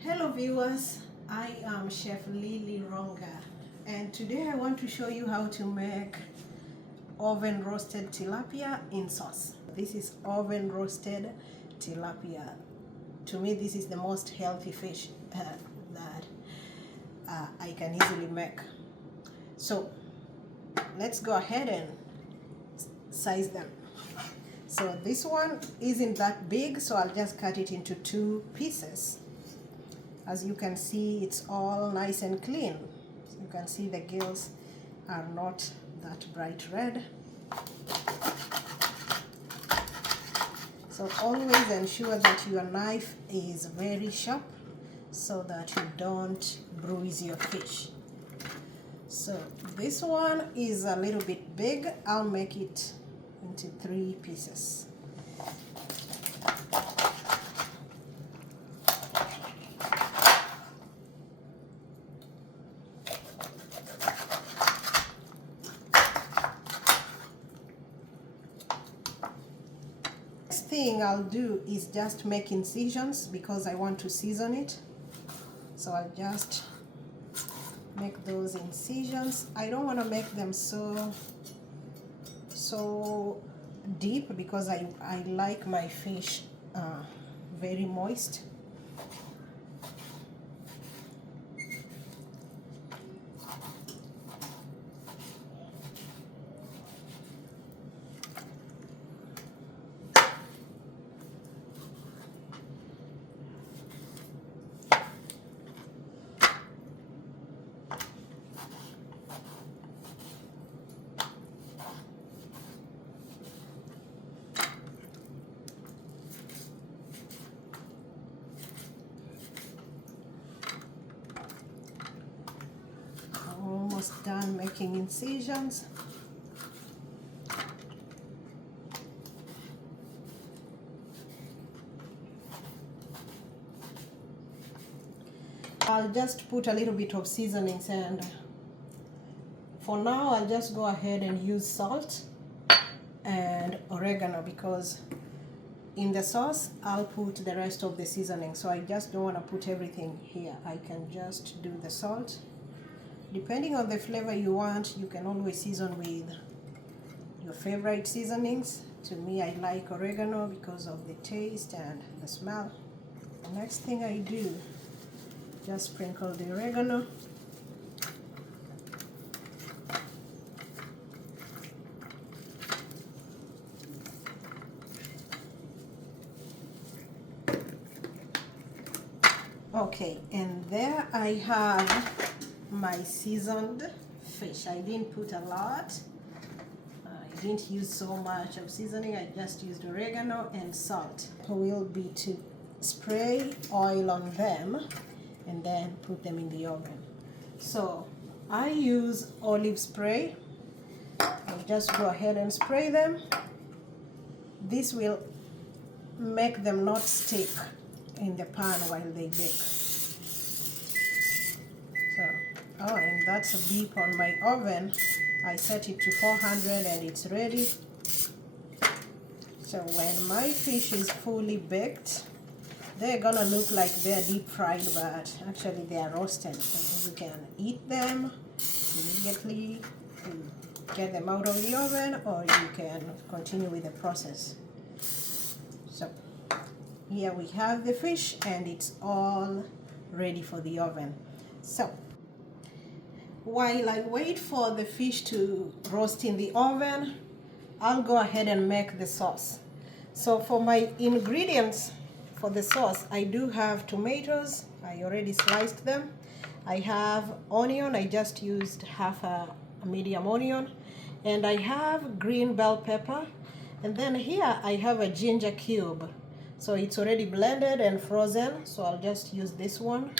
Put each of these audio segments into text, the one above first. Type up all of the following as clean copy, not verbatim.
Hello viewers, I am Chef Lilyronga and today I want to show you how to make oven roasted tilapia in sauce. This is oven roasted tilapia. To me this is the most healthy fish that I can easily make. So let's go ahead and size them. So this one isn't that big, so I'll just cut it into 2 pieces. As you can see, it's all nice and clean. So you can see the gills are not that bright red. So always ensure that your knife is very sharp so that you don't bruise your fish. So this one is a little bit big. I'll make it into 3 pieces. Next thing I'll do is just make incisions because I want to season it. So I'll just make those incisions. I don't want to make them so deep because I like my fish very moist. Almost done making incisions. I'll just put a little bit of seasonings, and for now I'll just go ahead and use salt and oregano because in the sauce I'll put the rest of the seasoning, so I just don't want to put everything here. I can just do the salt. Depending on the flavor you want, you can always season with your favorite seasonings. To me, I like oregano because of the taste and the smell. The next thing I do, just sprinkle the oregano. Okay, and there I have my seasoned fish. I didn't put a lot. I didn't use so much of seasoning. I just used oregano and salt. Will be to spray oil on them and then put them in the oven. So I use olive spray. I'll just go ahead and spray them. This will make them not stick in the pan while they bake. Oh, and that's a beep on my oven. I set it to 400 and it's ready. So when my fish is fully baked, they're gonna look like they're deep fried, but actually they are roasted. So you can eat them immediately to get them out of the oven, or you can continue with the process. So here we have the fish and it's all ready for the oven. So while I wait for the fish to roast in the oven, I'll go ahead and make the sauce. So for my ingredients for the sauce, I do have tomatoes. I already sliced them. I have onion. I just used half a medium onion. And I have green bell pepper. And then here I have a ginger cube. So it's already blended and frozen. So I'll just use this one.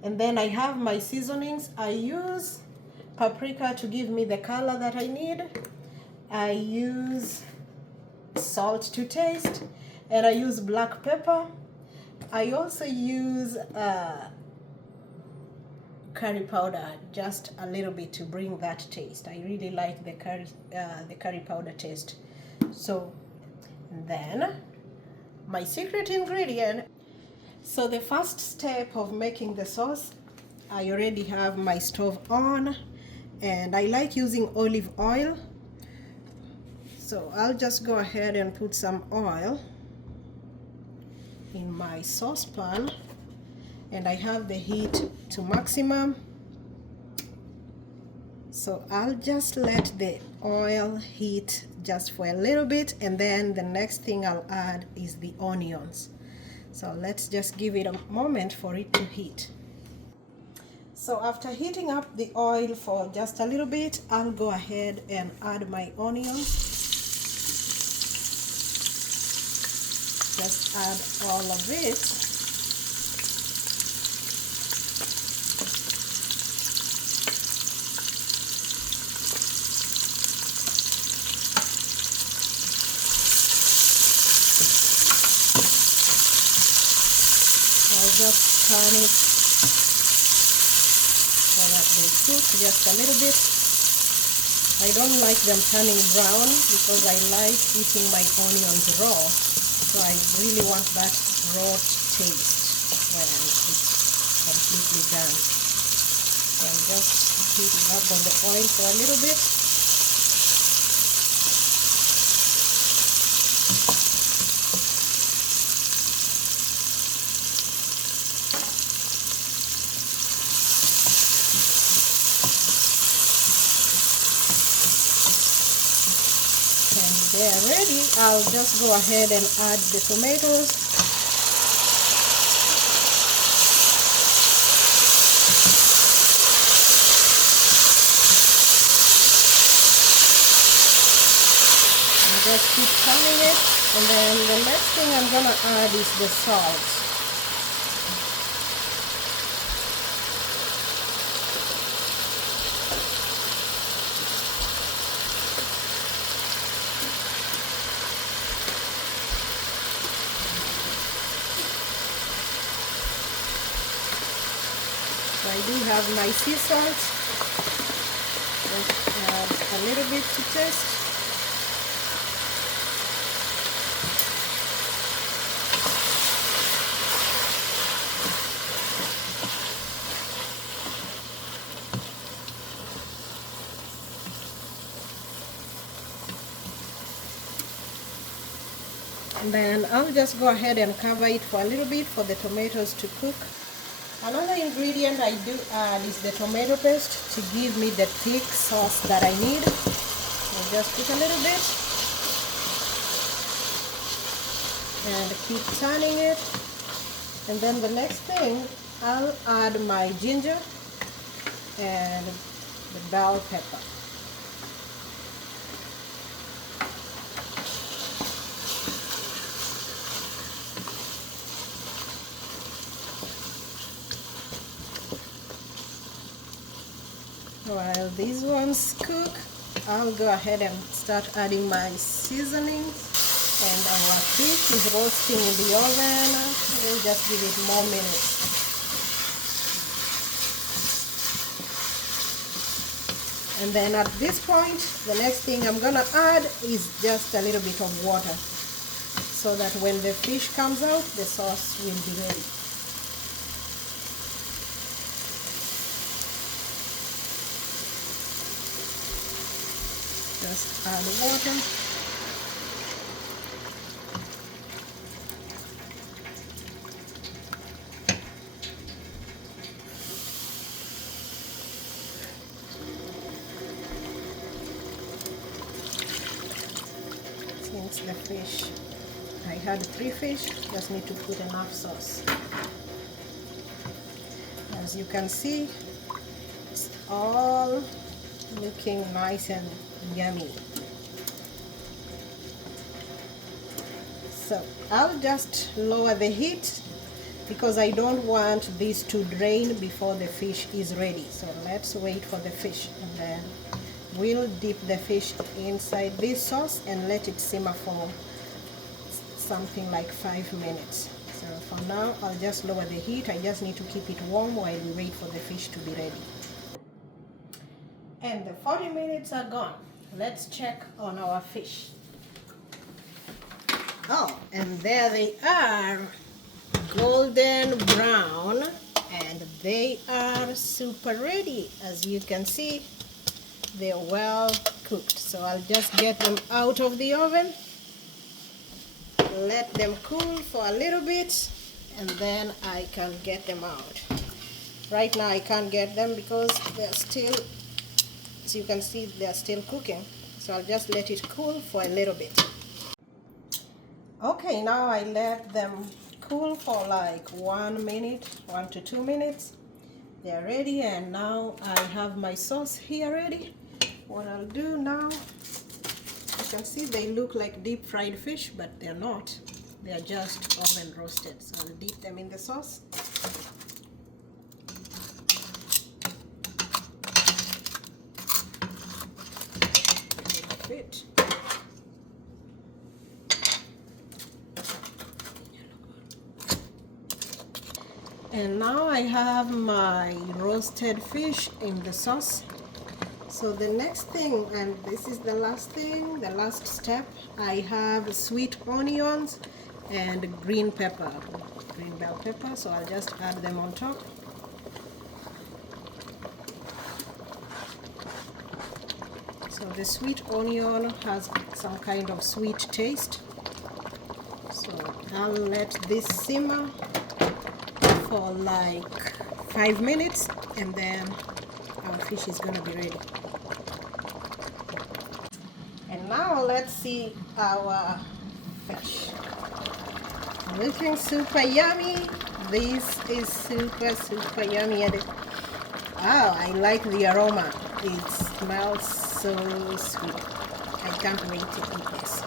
And then I have my seasonings. I use paprika to give me the color that I need. I use salt to taste, and I use black pepper. I also use curry powder, just a little bit to bring that taste. I really like the curry powder taste. So then my secret ingredient So the first step of making the sauce, I already have my stove on and I like using olive oil. So I'll just go ahead and put some oil in my saucepan, and I have the heat to maximum. So I'll just let the oil heat just for a little bit, and then the next thing I'll add is the onions. So let's just give it a moment for it to heat. So after heating up the oil for just a little bit, I'll go ahead and add my onions. Just add all of it. I'll just turn it so that they cook just a little bit. I don't like them turning brown because I like eating my onions raw. So I really want that raw taste when it's completely done. So I'm just heating up on the oil for a little bit. They're ready. I'll just go ahead and add the tomatoes. And just keep turning it. And then the next thing I'm gonna add is the salt. I do have my sea salt. Just add a little bit to taste. And then I'll just go ahead and cover it for a little bit for the tomatoes to cook. Another ingredient I do add is the tomato paste to give me the thick sauce that I need. I'll just put a little bit and keep turning it. And then the next thing, I'll add my ginger and the bell pepper. While these ones cook, I'll go ahead and start adding my seasonings. And our fish is roasting in the oven. We'll just give it more minutes. And then at this point, the next thing I'm gonna add is just a little bit of water, so that when the fish comes out, the sauce will be ready. Just add water. Since the fish, I had 3 fish, just need to put enough sauce. As you can see, it's all looking nice and yummy. So I'll just lower the heat because I don't want this to drain before the fish is ready. So let's wait for the fish, and then we'll dip the fish inside this sauce and let it simmer for something like 5 minutes. So for now, I'll just lower the heat. I just need to keep it warm while we wait for the fish to be ready. And the 40 minutes are gone. Let's check on our fish. Oh, and there they are. golden brown, and they are super ready. As you can see, they're well cooked. So I'll just get them out of the oven, let them cool for a little bit, and then I can get them out. Right now I can't get them because they're still, as you can see, they're still cooking. So I'll just let it cool for a little bit. Okay, now I let them cool for like 1 minute, 1 to 2 minutes. They're ready, and now I have my sauce here ready. What I'll do now, you can see they look like deep fried fish, but they're not. They're just oven roasted. So I'll dip them in the sauce. Fit. And now I have my roasted fish in the sauce. So the next thing, and this is the last thing, the last step, I have sweet onions and green pepper, green bell pepper. So I'll just add them on top. So the sweet onion has some kind of sweet taste. So I'll let this simmer for like 5 minutes, and then our fish is gonna be ready. And now let's see our fish. Looking super yummy. This is super yummy, and I like the aroma. It smells so sweet. I can't wait to eat this.